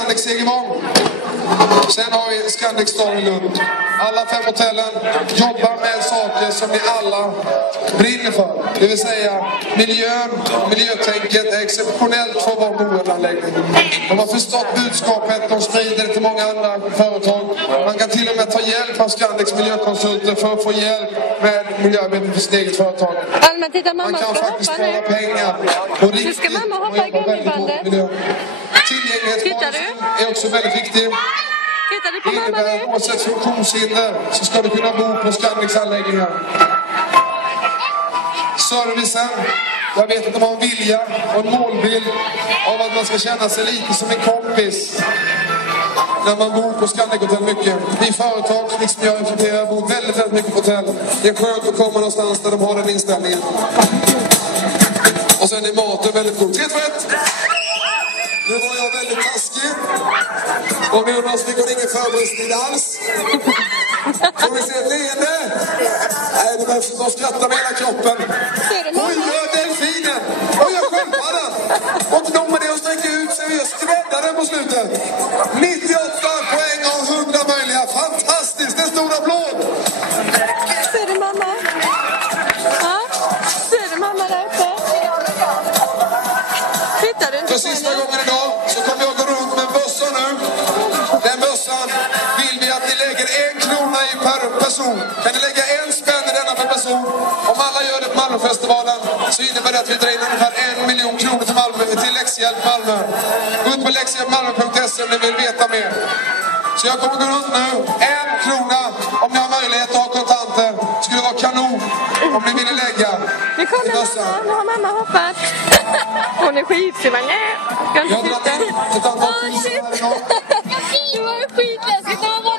Scandic Segervång. Sen har vi Scandic Star i Lund. Alla 5 hotellen jobbar med saker som ni alla brinner för. Det vill säga miljön, miljötänket är exceptionellt för vår boendeanläggning. De har förstått budskapet, de sprider det till många andra företag. Man kan till och med ta hjälp av Scandics miljökonsulter för att få hjälp med miljöarbete för sitt eget företag. Alma, titta, mamma man kan ska faktiskt hoppa spara nu. pengar på riktigt. Nu ska mamma hoppa i gummibandet. Tillgänglighetspolicy är också väldigt viktig. Tittar du på Det mamma innebär nu? att oavsett funktionshinder så ska du kunna bo på Scandics anläggningar. Servicen. Jag vet att de har en vilja och en målbild av att man ska känna sig lite som en kompis när man bor på Scandic Hotel mycket. Vi företag, liksom jag representerar, bor väldigt mycket på hotell. Det är skönt att komma någonstans där de har den inställningen. Och sen är maten väldigt god. 3, 2, 1! Nu var jag väldigt taskig. Och med oss fick hon ingen förberedstid alls. Får vi se ett leende? Nej, det behövs att skratta med hela kroppen. Oj, gör delfinen! Oj, jag skämpar den! Och inte nog med det, och sträcker ut sig och skräddar den på slutet. 98 poäng av 100 möjliga. Fantastiskt! En stor applåd! Ser du mamma? Ja? Ser du mamma där uppe? Tittar du inte för sista gången idag så kommer jag gå runt med en bössa nu. Den bössan vill vi att ni lägger 1 krona i per person. Kan ni lägga 1 spänn i denna per person? Om alla gör det på Malmöfestivalen så innebär det att vi drar in ungefär 1 miljon kronor till Malmö, till Läxhjälp Malmö. Gå ut på läxhjälpmalmö.se om ni vill veta mer. Så jag kommer gå runt nu. 1 krona om ni har möjlighet att ha kontanter. Skulle vara kanon om ni vill lägga nu kommer i bössan. mamma, nu har mamma hoppat. Hon är skitsur, men nej. Ska inte Jag drar in ett antal tusen här idag. Det var skitläskigt när man var